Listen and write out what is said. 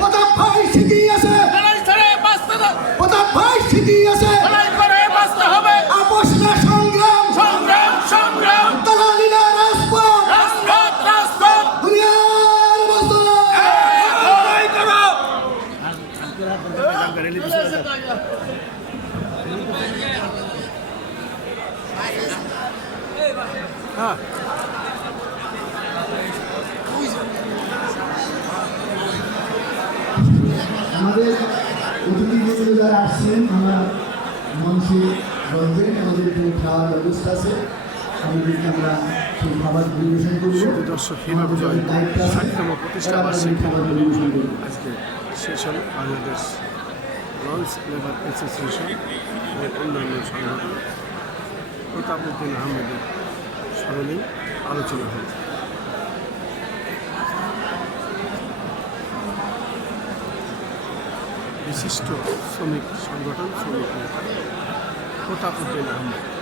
প্রতাপ ভাই ঠিকই আছে, প্রতাপ ভাই ঠিকই আছে, আপোষ না সংগ্রাম, দালালি না রাজপথ, দুনিয়ার আমাদের অতিথিবৃন্দ যারা আসছেন আমার মঞ্চে বলবেন, আমাদের এখানে খাওয়ার ব্যবস্থা আছে, আমাদেরকে আমরা সেই খাবার পরিবেশন করবো। দর্শক দায়িত্ব আছে, খাবার পরিবেশন করবো। আজকে শেষ হল বাংলাদেশ লঞ্চ লেবার অ্যাসোসিয়েশন এর অন্যান্য সংগঠন প্রতাপউদ্দিন আহমেদের স্মরণে আলোচনা হল। বিশিষ্ট শ্রমিক সংগঠন শ্রমিক নেতা প্রতাপউদ্দিন আহমেদ।